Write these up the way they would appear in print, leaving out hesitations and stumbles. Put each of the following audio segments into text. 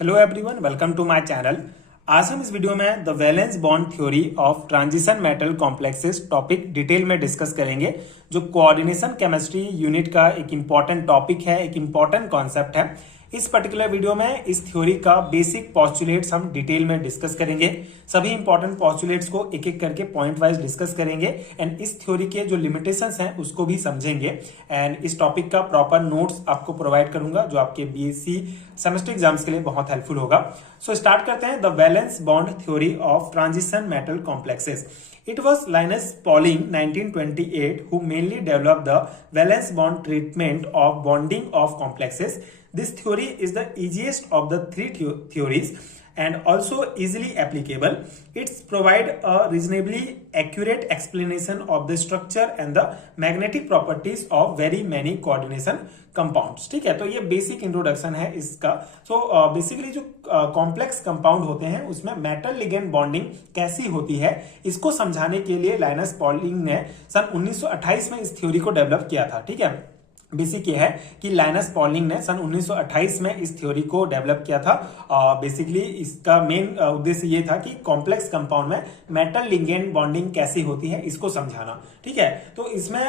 Hello everyone, welcome to my channel. आज हम इस वीडियो में the valence bond theory of transition metal complexes topic detail में discuss करेंगे, जो कोऑर्डिनेशन केमिस्ट्री यूनिट का एक इंपॉर्टेंट टॉपिक है, एक इंपॉर्टेंट कॉन्सेप्ट है। इस पर्टिकुलर वीडियो में इस थ्योरी का बेसिक पॉस्टुलेट्स हम डिटेल में डिस्कस करेंगे। सभी इंपॉर्टेंट पॉस्टुलेट्स को एक एक करके पॉइंट वाइज डिस्कस करेंगे एंड इस थ्योरी के जो लिमिटेशंस हैं उसको भी समझेंगे। एंड इस टॉपिक का प्रॉपर नोट्स आपको प्रोवाइड करूंगा जो आपके बीएससी सेमेस्टर एग्जाम्स के लिए बहुत हेल्पफुल होगा। सो स्टार्ट करते हैं the valence bond theory of transition metal complexes. It was Linus Pauling 1928 who mainly developed the valence bond treatment of bonding of complexes. This theory is the easiest of the three theories and also easily applicable. It provides a reasonably accurate explanation of the structure and the magnetic properties of very many coordination compounds. ठीक है, तो ये basic introduction है इसका। So basically जो complex compound होते हैं उसमें मेटल लिगेंड बॉन्डिंग कैसी होती है, इसको समझाने के लिए लाइनस पॉलिंग ने सन 1928 में इस थ्योरी को डेवलप किया था। ठीक है, बेसिक ये है कि लाइनस पॉलिंग ने सन 1928 में इस थ्योरी को डेवलप किया था। बेसिकली इसका मेन उद्देश्य ये था कि कॉम्प्लेक्स कंपाउंड में मेटल लिगेंड बॉन्डिंग कैसी होती है इसको समझाना। ठीक है, तो इसमें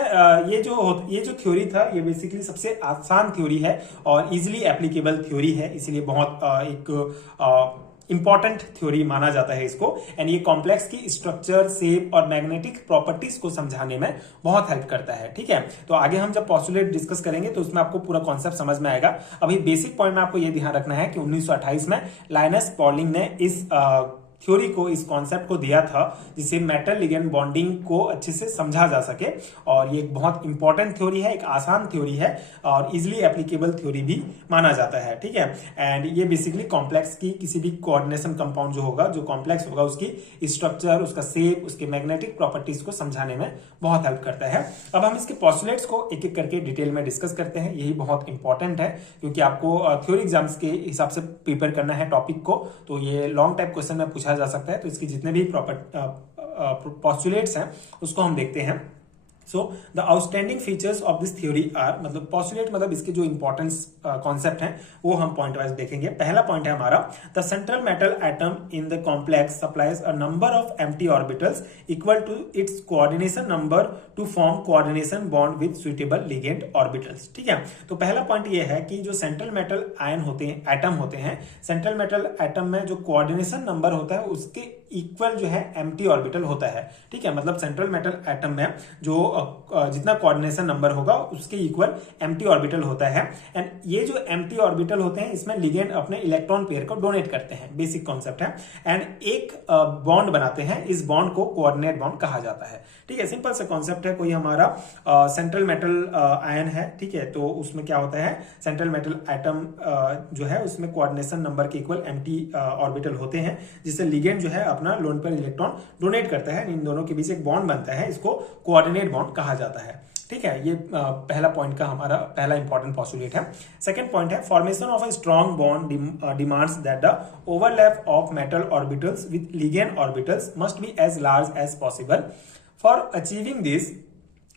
ये जो थ्योरी था ये बेसिकली सबसे आसान थ्योरी है और इजिली एप्लीकेबल थ्योरी है, इसलिए बहुत एक इंपॉर्टेंट थ्योरी माना जाता है इसको। एंड ये कॉम्प्लेक्स की स्ट्रक्चर, शेप और मैग्नेटिक प्रॉपर्टीज को समझाने में बहुत हेल्प करता है। ठीक है, तो आगे हम जब पॉस्टुलेट डिस्कस करेंगे तो उसमें आपको पूरा कॉन्सेप्ट समझ में आएगा। अभी बेसिक पॉइंट में आपको ये ध्यान रखना है कि 1928 में लाइनस पॉलिंग ने इस थ्योरी को, इस कॉन्सेप्ट को दिया था जिसे मेटल लिगेंड बॉन्डिंग को अच्छे से समझा जा सके। और ये एक बहुत इंपॉर्टेंट थ्योरी है, एक आसान थ्योरी है और इजिली एप्लीकेबल थ्योरी भी माना जाता है। ठीक है, एंड ये बेसिकली कॉम्प्लेक्स की किसी भी कोऑर्डिनेशन कंपाउंड जो होगा, जो कॉम्प्लेक्स होगा, उसकी स्ट्रक्चर, उसका शेप, उसके मैग्नेटिक प्रॉपर्टीज को समझाने में बहुत हेल्प करता है। अब हम इसके पॉस्टुलेट्स को एक एक करके डिटेल में डिस्कस करते हैं। यही बहुत इंपॉर्टेंट है क्योंकि आपको थ्योरी एग्जाम्स के हिसाब से प्रिपेयर करना है टॉपिक को, तो ये लॉन्ग टाइप क्वेश्चन में पूछा जा सकता है। तो इसके जितने भी पॉस्टुलेट्स हैं उसको हम देखते हैं। So the outstanding features of this theory are, मतलब पॉस्टुलेट मतलब इसके जो इंपॉर्टेंस कॉन्सेप्ट हैं वो हम पॉइंट वाइज देखेंगे। पहला पॉइंट है हमारा, the central metal atom in the complex supplies a number of empty orbitals equal to its coordination number to form coordination bond with suitable ligand orbitals. ठीक है, तो पहला पॉइंट ये है कि जो सेंट्रल मेटल आयन होते हैं, एटम होते हैं, सेंट्रल मेटल एटम में जो कोऑर्डिनेशन नंबर होता है उसके इक्वल जो है एम्प्टी ऑर्बिटल होता है। ठीक है, मतलब सेंट्रल मेटल एटम में जो जितना कोऑर्डिनेशन नंबर होगा उसके इक्वल एम्प्टी ऑर्बिटल होता है। एंड ये जो एम्प्टी ऑर्बिटल होते हैं इसमें लिगेंड अपने इलेक्ट्रॉन पेयर को डोनेट करते हैं, बेसिक कॉन्सेप्ट है। एंड एक बॉन्ड बनाते हैं, इस बॉन्ड को कोऑर्डिनेट बॉन्ड कहा जाता है। ठीक है, सिंपल सा कॉन्सेप्ट है। कोई हमारा सेंट्रल मेटल आयन है, ठीक है, तो उसमें क्या होता है, सेंट्रल मेटल एटम जो है उसमें कोऑर्डिनेशन नंबर के इक्वल एम्प्टी ऑर्बिटल होते हैं, जिससे लिगेंड जो है अपना लोन पर इलेक्ट्रॉन डोनेट करता है। इन दोनों के बीच एक बॉन्ड बनता है, इसको कोऑर्डिनेट बॉन्ड कहा जाता है। ठीक है, ये पहला पॉइंट का हमारा पहला इंपॉर्टेंट पॉस्टुलेट है। सेकंड पॉइंट है, formation of a strong bond demands that the overlap of metal orbitals with ligand orbitals must be as large as possible. For achieving this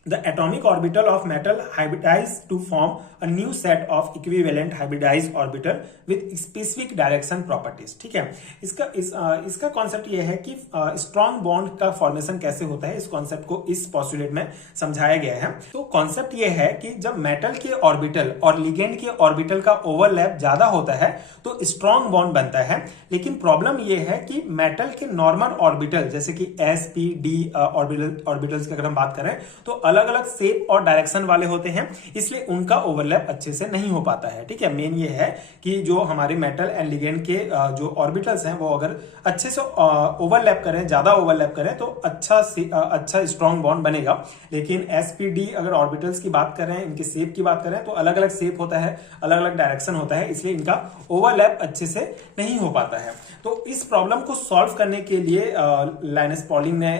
the atomic orbital of metal hybridize to form a new set of equivalent hybridized orbital with specific direction properties। ठीक है, इसका concept ये है कि strong bond का formation कैसे होता है, इस कॉन्सेप्ट को इस पॉस्टुलेट में समझाया गया है। तो कॉन्सेप्ट ये है कि जब मेटल के ऑर्बिटल और लिगेंड के ऑर्बिटल का ओवरलैप ज्यादा होता है तो स्ट्रॉन्ग बॉन्ड बनता है। लेकिन प्रॉब्लम ये है कि मेटल के नॉर्मल ऑर्बिटल जैसे कि एस, पी, डी ऑर्बिटल्स की अगर हम बात करें तो अलग अलग शेप और डायरेक्शन वाले होते हैं, इसलिए उनका ओवरलैप अच्छे से नहीं हो पाता है। ठीक है, मेन ये है कि जो हमारे मेटल एंड लिगेंड के जो ऑर्बिटल्स हैं वो अगर अच्छे से ओवरलैप करें, ज्यादा ओवरलैप करें तो अच्छा स्ट्रॉन्ग बॉन्ड बनेगा। लेकिन एसपीडी अगर ऑर्बिटल्स की बात करें, इनके शेप की बात करें तो अलग अलग शेप होता है, अलग अलग डायरेक्शन होता है, इसलिए इनका ओवरलैप अच्छे से नहीं हो पाता है। तो इस प्रॉब्लम को सॉल्व करने के लिए लाइनस पॉलिंग ने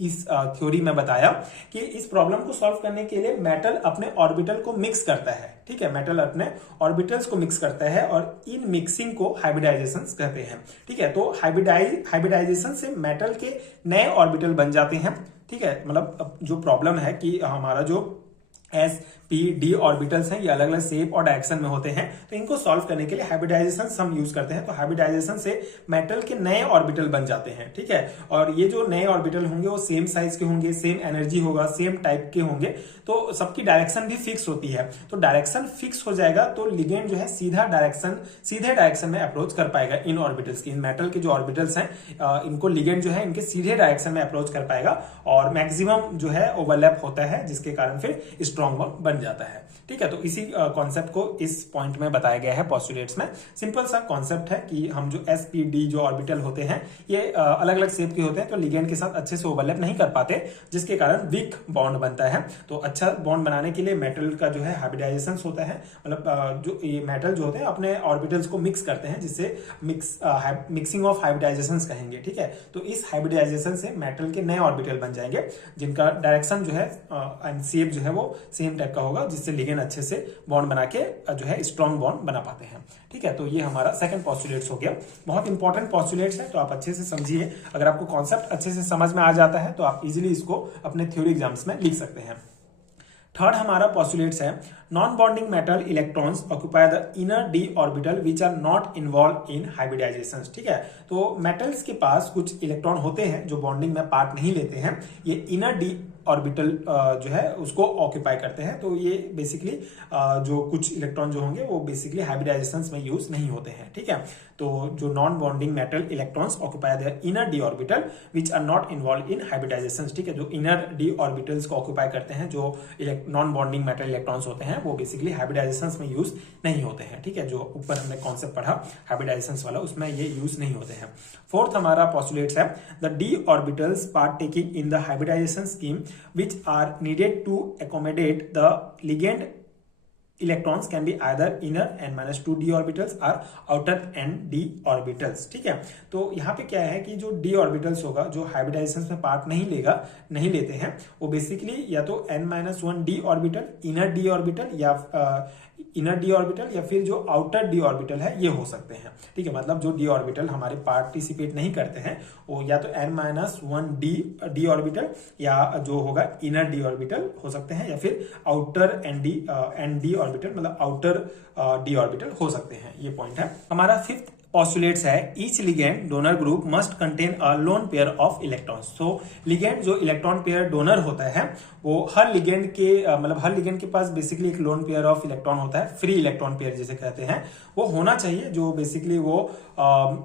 इस थ्योरी में बताया कि इस प्रॉब्लम को सॉल्व करने के लिए मेटल अपने ऑर्बिटल को मिक्स करता है। ठीक है, मेटल अपने ऑर्बिटल्स को मिक्स करता है और इन मिक्सिंग को हाइब्रिडाइजेशन कहते हैं। ठीक है, तो हाइब्रिडाइजेशन से मेटल के नए ऑर्बिटल बन जाते हैं। ठीक है, मतलब जो प्रॉब्लम है कि हमारा जो एस पी डी ऑर्बिटल्स हैं, ये अलग अलग शेप और डायरेक्शन में होते हैं। तो इनको सॉल्व करने के लिए हाइब्रिडाइजेशन हम यूज करते हैं। तो हाइब्रिडाइजेशन से मेटल के नए ऑर्बिटल बन जाते हैं, ठीक है। और ये जो नए ऑर्बिटल होंगे वो सेम साइज के होंगे, सेम एनर्जी होगा, सेम टाइप के होंगे, तो सबकी डायरेक्शन भी फिक्स होती है। तो डायरेक्शन फिक्स हो जाएगा तो लिगेंड जो है सीधे डायरेक्शन में अप्रोच कर पाएगा इन ऑर्बिटल्स की। इन मेटल के जो ऑर्बिटल्स हैं इनको लिगेंड जो है इनके सीधे डायरेक्शन में अप्रोच कर पाएगा और मैक्सिमम जो है ओवरलैप होता है, जिसके कारण फिर स्ट्रॉन्ग बॉन्ड बन जाता है, ठीक है। तो इसी कॉन्सेप्ट को इस पॉइंट में बताया गया है पोस्टुलेट्स में। सिंपल सा कॉन्सेप्ट है कि हम जो एस पी डी जो ऑर्बिटल होते हैं ये अलग अलग शेप के होते हैं, तो लिगेंड के साथ अच्छे से ओवरलैप नहीं कर पाते, जिसके कारण वीक बॉन्ड बनता है। तो अच्छा बॉन्ड बनाने के लिए मेटल का जो है हाइब्रिडाइजेशन होता है, मतलब जो ये मेटल जो होते हैं अपने ऑर्बिटल्स को मिक्स करते हैं, जिससे मिक्सिंग ऑफ हाइब्रिडाइजेशन कहेंगे, ठीक है। तो इस हाइब्रिडाइजेशन से मेटल के नए ऑर्बिटल बन जाएंगे, जिनका डायरेक्शन जो है एंड शेप जो है वो सेम टाइप का होगा, जिससे लिगेंड अच्छे से बॉन्ड बना के जो है स्ट्रॉन्ग बॉन्ड बना पाते हैं, ठीक है। तो ये हमारा सेकंड पोस्टुलेट्स हो गया। बहुत इंपॉर्टेंट पोस्टुलेट्स है, तो आप अच्छे से समझिए। अगर आपको कॉन्सेप्ट अच्छे से समझ में आ जाता है तो आप इजीली इसको अपने थ्योरी एग्जाम्स में लिख सकते हैं। थर्ड हमारा पोस्टुलेट्स है non bonding metal electrons occupy the inner d orbital which are not involve in hybridization, ठीक है। तो मेटल्स के पास कुछ इलेक्ट्रॉन होते हैं जो बॉन्डिंग में पार्ट नहीं लेते हैं, ये इनर डी ऑर्बिटल जो है उसको ऑक्यूपाई करते हैं। तो ये बेसिकली जो कुछ इलेक्ट्रॉन जो होंगे वो बेसिकली हाइब्रिडाइजेशन में यूज नहीं होते हैं, ठीक है। तो जो non bonding metal electrons occupy the inner d orbital which are not involve in hybridization, ठीक है। जो इनर डी ऑर्बिटल्स को ऑक्यूपाई करते हैं, जो नॉन बॉन्डिंग मेटल इलेक्ट्रॉन्स होते हैं, वो बेसिकली हाइब्रिडाइजेशन में यूज नहीं होते हैं, ठीक है। जो ऊपर हमने कॉन्सेप्ट पढ़ा हाइब्रिडाइजेशन वाला, उसमें ये यूज नहीं होते हैं। फोर्थ हमारा पोस्टुलेट्स है the d orbitals part taking in the hybridization scheme which are needed to accommodate the ligand electrons can be either inner n-2 d orbitals or outer n d orbitals, ठीक है। तो यहाँ पे क्या है कि जो d orbitals होगा जो हाइब्रिडाइजेशन में पार्ट नहीं लेते हैं, वो बेसिकली या तो n-1 d orbital, inner d orbital या फिर जो आउटर डी ऑर्बिटल है ये हो सकते हैं, ठीक है। मतलब जो डी ऑर्बिटल हमारे पार्टिसिपेट नहीं करते हैं वो या तो n-1 डी ऑर्बिटल या जो होगा इनर डी ऑर्बिटल हो सकते हैं, या फिर आउटर एन डी ऑर्बिटल मतलब आउटर डी ऑर्बिटल हो सकते हैं। ये पॉइंट है हमारा। फिफ्थ पोस्टुलेट्स है each ligand donor group must contain a lone pair of electrons. So ligand जो इलेक्ट्रॉन पेयर डोनर होता है वो हर लिगेंड के पास बेसिकली एक लोन पेयर ऑफ इलेक्ट्रॉन होता है, फ्री इलेक्ट्रॉन पेयर जिसे कहते हैं, वो होना चाहिए, जो बेसिकली वो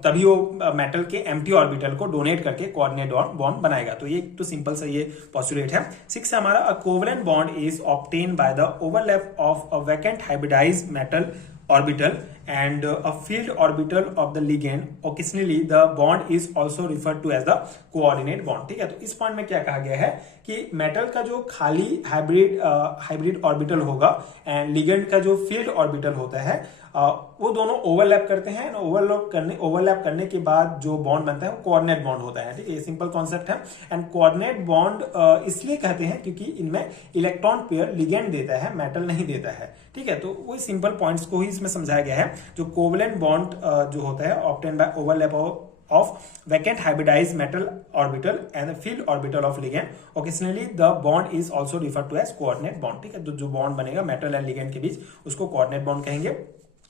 तभी वो मेटल के एम्प्टी ऑर्बिटल को डोनेट करके कोऑर्डिनेट बॉन्ड बनाएगा। तो ये तो सिंपल सा ये पोस्टुलेट है। 6 हमारा a covalent bond is obtain by the overlap of a vacant hybridized metal orbital and a field orbital of the ligand. Occasionally the bond is also referred to as the coordinate bond, ठीक है। तो इस point में क्या कहा गया है कि मेटल का जो खाली हाइब्रिड ऑर्बिटल होगा एंड लिगेंड का जो फील्ड ऑर्बिटल होता है वो दोनों ओवरलैप करते हैं। ओवरलैप करने के बाद जो बॉन्ड बनता है वो कोऑर्डिनेट बॉन्ड होता है, ठीक है। ये सिंपल कॉन्सेप्ट है। एंड कोऑर्डिनेट बॉन्ड इसलिए कहते हैं क्योंकि इनमें इलेक्ट्रॉन पेयर लिगेंड देता है, मेटल नहीं देता है, ठीक है। तो वही सिंपल पॉइंट्स को ही इसमें समझाया गया है। जो कोवेलेंट बॉन्ड जो होता है obtain bye overlap of vacant hybridized metal orbital and the field orbital of ligand. Occasionally the bond is also referred to as coordinate bond, ठीक है। तो जो बॉन्ड बनेगा मेटल एंड लिगेंड के बीच उसको कोऑर्डिनेट बॉन्ड कहेंगे।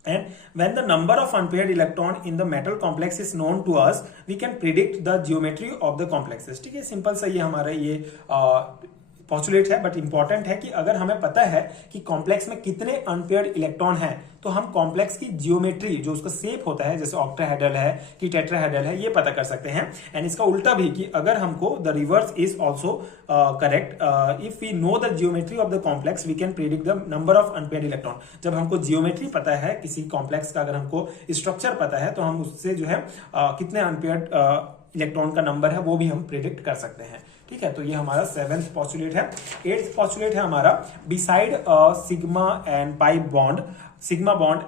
And when the number of unpaired electron in the metal complex is known to us, we can predict the geometry of the complexes, ठीक है। सिंपल सा ये हमारा ये पोस्टुलेट है, बट इंपॉर्टेंट है कि अगर हमें पता है कि कॉम्प्लेक्स में कितने अनपेयर्ड इलेक्ट्रॉन हैं तो हम कॉम्प्लेक्स की जियोमेट्री जो उसका शेप होता है, जैसे ऑक्टाहेड्रल है कि टेट्राहेड्रल है, ये पता कर सकते हैं। एंड इसका उल्टा भी कि अगर हमको the reverse is also correct, if we know the geometry of the complex we can predict the number of unpaired electron. जब हमको जियोमेट्री पता है किसी कॉम्प्लेक्स का, अगर हमको स्ट्रक्चर पता है तो हम उससे जो है कितने अनपेयर्ड इलेक्ट्रॉन का नंबर है वो भी हम प्रेडिक्ट कर सकते हैं, ठीक है। तो ये हमारा 7th पोस्टुलेट है। 8th पोस्टुलेट है हमारा beside sigma and pi bond, sigma bond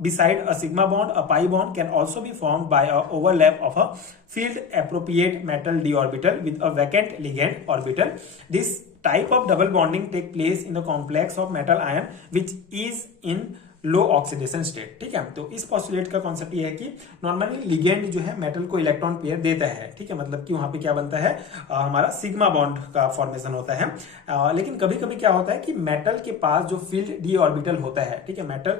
beside a sigma bond, a pi bond can also be formed by a overlap of a field appropriate metal d orbital with a vacant ligand orbital. This type of double bonding take place in the complex of metal ion which is in low oxidation state. ठीक है, तो इस postulate का concept ये है कि normally ligand जो है मेटल को इलेक्ट्रॉन पेयर देता है। ठीक है, मतलब कि वहां पे क्या बनता है, हमारा सिग्मा बॉन्ड का फॉर्मेशन होता है। लेकिन कभी कभी क्या होता है कि मेटल के पास जो फील्ड डी ऑर्बिटल होता है, ठीक है, मेटल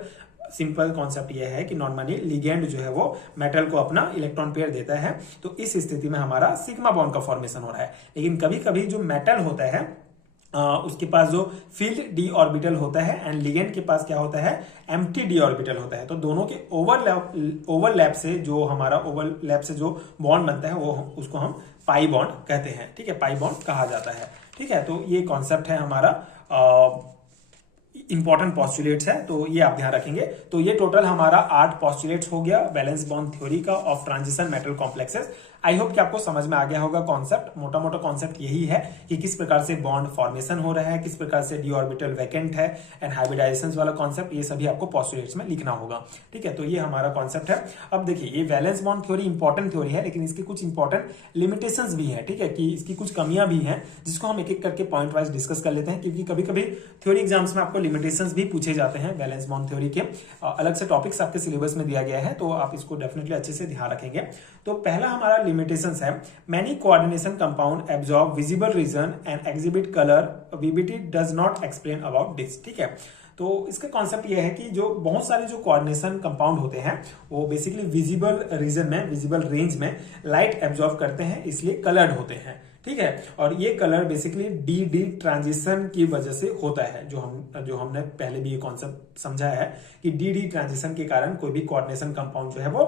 सिंपल कॉन्सेप्ट ये है कि नॉर्मली लिगेंड जो है वो मेटल को अपना इलेक्ट्रॉन पेयर देता है, तो इस स्थिति में हमारा सिग्मा बॉन्ड का फॉर्मेशन हो रहा है। लेकिन कभी कभी जो मेटल होता है उसके पास जो फील्ड डी ऑर्बिटल होता है एंड लिगेंड के पास क्या होता है, एम्प्टी डी ऑर्बिटल होता है, तो दोनों के ओवरलैप से जो हमारा ओवरलैप से जो बॉन्ड बनता है वो उसको हम पाई बॉन्ड कहते हैं। ठीक है, पाई बॉन्ड कहा जाता है। ठीक है, तो ये कॉन्सेप्ट है हमारा, इंपॉर्टेंट पॉस्टुलेट्स है, तो ये आप ध्यान रखेंगे। तो ये टोटल हमारा 8 पॉस्टुलेट्स हो गया वैलेंस बॉन्ड थ्योरी का of transition metal complexes. I hope कि आपको समझ में आ गया होगा कॉन्सेप्ट। मोटा मोटा कॉन्सेप्ट यही है कि किस प्रकार से बॉन्ड फॉर्मेशन हो रहा है, किस प्रकार से डी ऑर्बिटल वैकेंट है एंड हाइब्रिडाइजेशन वाला कॉन्सेप्ट, ये सभी आपको पॉस्टुलेट्स में लिखना होगा। ठीक है, तो ये हमारा कॉन्सेप्ट है। अब देखिए, ये valence bond theory important theory है, लेकिन इसकी कुछ इंपॉर्टेंट लिमिटेशंस भी है। ठीक है, कि इसकी कुछ कमियां भी हैं, जिसको हम एक एक करके पॉइंट वाइज डिस्कस कर लेते हैं, क्योंकि कभी कभी थ्योरी एग्जाम्स में आपको लिमिटेशंस भी पूछे जाते हैं वैलेंस बॉन्ड थ्योरी के। अलग से टॉपिक्स आपके सिलेबस में दिया गया है, तो आप इसको डेफिनेटली अच्छे से ध्यान रखेंगे। तो पहला हमारा लिमिटेशंस है, many coordination compound absorb visible region and exhibit color, VBT does not explain about this। ठीक है, तो इसका कॉन्सेप्ट ये है कि जो बहुत सारे जो कोऑर्डिनेशन कंपाउंड होते हैं वो बेसिकली विजिबल रीजन में, विजिबल रेंज में लाइट एब्जॉर्ब करते हैं, इसलिए कलर्ड होते हैं। ठीक है, और ये colour basically D D transition की वजह से होता है, जो हमने पहले भी ये कॉन्सेप्ट समझा है कि डी डी ट्रांजिशन के कारण कोई भी कोऑर्डिनेशन कंपाउंड जो है वो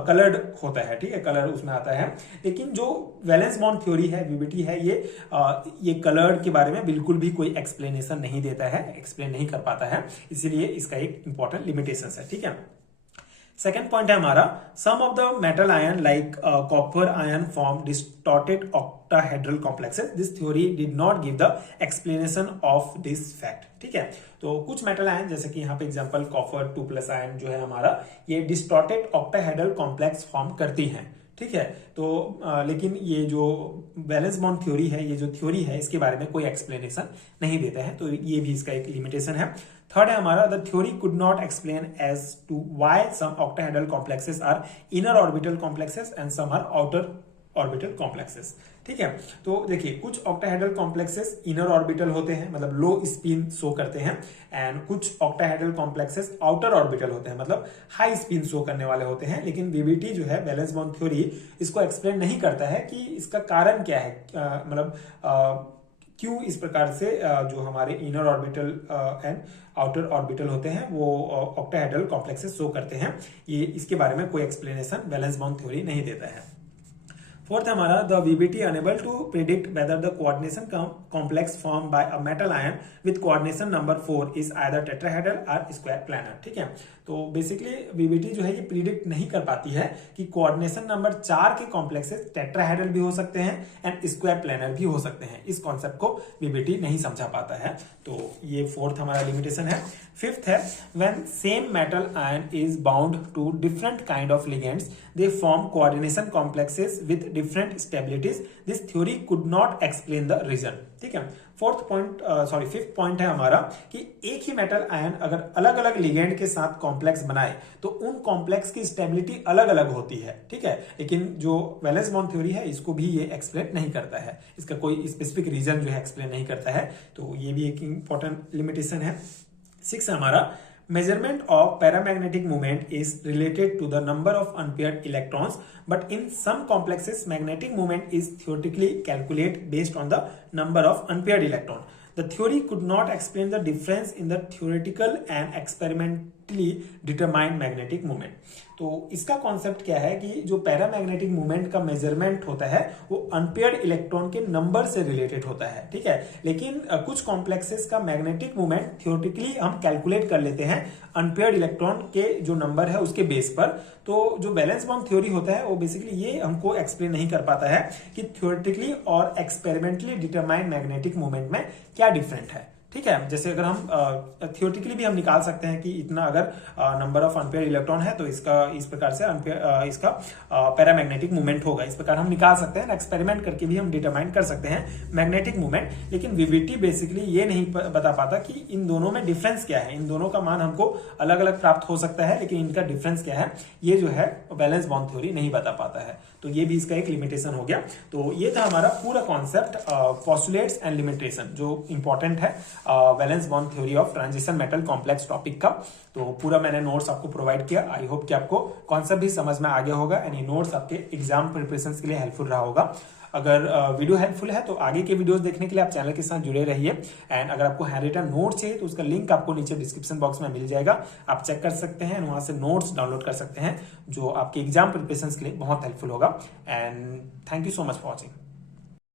कलर्ड होता है। ठीक है, कलर उसमें आता है। लेकिन जो वैलेंस बॉन्ड थ्योरी है, वीबीटी है, ये कलर के बारे में बिल्कुल भी कोई एक्सप्लेनेशन नहीं देता है, एक्सप्लेन नहीं कर पाता है, इसीलिए इसका एक इंपॉर्टेंट लिमिटेशन है। ठीक है, सेकेंड पॉइंट है हमारा, some of the metal ion like copper ion form distorted octahedral complexes, this theory did not give the explanation of this fact. ठीक है, तो कुछ मेटल आयन जैसे कि यहाँ पे एग्जांपल कॉपर 2+ आयन जो है हमारा, ये डिस्टॉर्टेड ऑक्टाहेड्रल कॉम्प्लेक्स फॉर्म करती हैं। ठीक है, तो लेकिन ये जो वैलेंस बॉन्ड थ्योरी है, ये जो थ्योरी है, इसके बारे में कोई एक्सप्लेनेशन नहीं देता है, तो ये भी इसका एक लिमिटेशन है। थर्ड है हमारा, the theory could not explain as to why some octahedral complexes are inner orbital complexes and some are outer orbital complexes. ठीक है, तो देखिए, कुछ ऑक्टाहेड्रल कॉम्प्लेक्सेस इनर ऑर्बिटल होते हैं, मतलब लो स्पिन शो करते हैं, एंड कुछ ऑक्टाहेड्रल कॉम्प्लेक्सेस आउटर ऑर्बिटल होते हैं, मतलब हाई स्पिन शो करने वाले होते हैं। लेकिन वीबीटी जो है, वैलेंस बॉन्ड थ्योरी, इसको एक्सप्लेन नहीं करता है कि इसका कारण क्या है, मतलब क्यों इस प्रकार से जो हमारे inner orbital and outer orbital होते हैं वो ऑक्टाहेड्रल कॉम्प्लेक्सेस शो करते हैं, ये इसके बारे में कोई एक्सप्लेनेशन वैलेंस बॉन्ड थ्योरी नहीं देता है। फोर्थ हमारा, the VBT enable to predict whether the coordination complex form by a metal ion with coordination number 4 is either tetrahedral और स्क्वायर प्लानर। ठीक है, तो बेसिकली वीबीटी जो है ये प्रिडिक्ट नहीं कर पाती है कि कोऑर्डिनेशन नंबर 4 के कॉम्प्लेक्सेस टेट्राहेड्रल भी हो सकते हैं एंड स्क्वायर प्लानर भी हो सकते हैं। इस कॉन्सेप्ट को वीबीटी नहीं समझा पाता है, तो ये फोर्थ हमारा लिमिटेशन है। फिफ्थ है, when same metal ion is bound to different kind of ligands they form coordination complexes with different stabilities, this theory could not explain the reason. ठीक है, फिफ्थ पॉइंट है हमारा कि एक ही मेटल आयन अगर अलग अलग लिगेंड के साथ कॉम्प्लेक्स बनाए तो उन कॉम्प्लेक्स की स्टेबिलिटी अलग अलग होती है। ठीक है, लेकिन जो वैलेंस बॉन्ड थ्योरी है, इसको भी ये एक्सप्लेन नहीं करता है, इसका कोई स्पेसिफिक रीजन जो है एक्सप्लेन नहीं करता है, तो ये भी एक इंपॉर्टेंट लिमिटेशन है। 6 हमारा, measurement of paramagnetic moment is related to the number of unpaired electrons, but in some complexes magnetic moment is theoretically calculated based on the number of unpaired electron. The theory could not explain the difference in the theoretical and experimentally determined magnetic moment. तो इसका concept क्या है कि जो paramagnetic movement का measurement होता है वो अनपेयर्ड इलेक्ट्रॉन के नंबर से रिलेटेड होता है। ठीक है, लेकिन कुछ कॉम्प्लेक्सेस का मैग्नेटिक मूवमेंट थियोरेटिकली हम कैलकुलेट कर लेते हैं अनपेयर्ड इलेक्ट्रॉन के जो नंबर है उसके बेस पर। तो जो वैलेंस बॉन्ड थ्योरी होता है वो बेसिकली ये हमको एक्सप्लेन नहीं कर पाता है कि थियोरेटिकली और एक्सपेरिमेंटली डिटरमाइंड मैग्नेटिक मूवमेंट में क्या डिफरेंट है। ठीक है। जैसे अगर हम थियोरेटिकली भी हम निकाल सकते हैं कि इतना अगर नंबर ऑफ अनपेयर इलेक्ट्रॉन है तो इसका इस प्रकार से इसका पैरामैग्नेटिक मूवमेंट होगा, इस प्रकार हम निकाल सकते हैं। एक्सपेरिमेंट करके भी हम डिटरमाइन कर सकते हैं मैग्नेटिक मूवमेंट। लेकिन वीवीटी बेसिकली ये नहीं बता पाता कि इन दोनों में डिफरेंस क्या है। इन दोनों का मान हमको अलग अलग प्राप्त हो सकता है, लेकिन इनका डिफरेंस क्या है ये जो है वैलेंस बॉन्ड थ्योरी नहीं बता पाता है। तो ये भी इसका एक लिमिटेशन हो गया। तो ये था हमारा पूरा कॉन्सेप्ट पोस्टुलेट्स एंड लिमिटेशन जो इंपॉर्टेंट है valence bond theory of transition metal complex topic का। तो पूरा मैंने नोट्स आपको प्रोवाइड किया। आई होप कि आपको कॉन्सेप्ट भी समझ में आ गया होगा एंड ये नोट्स आपके एग्जाम प्रिपरेशन के लिए हेल्पफुल रहा होगा। अगर वीडियो हेल्पफुल है तो आगे के वीडियोस देखने के लिए आप चैनल के साथ जुड़े रहिए। एंड अगर आपको हैंड रिटन नोट चाहिए तो उसका लिंक आपको नीचे डिस्क्रिप्शन बॉक्स में मिल जाएगा, आप चेक कर सकते हैं, वहां से नोट्स डाउनलोड कर सकते हैं जो आपके एग्जाम प्रिपरेशन के लिए बहुत हेल्पफुल होगा। And thank you so much for watching.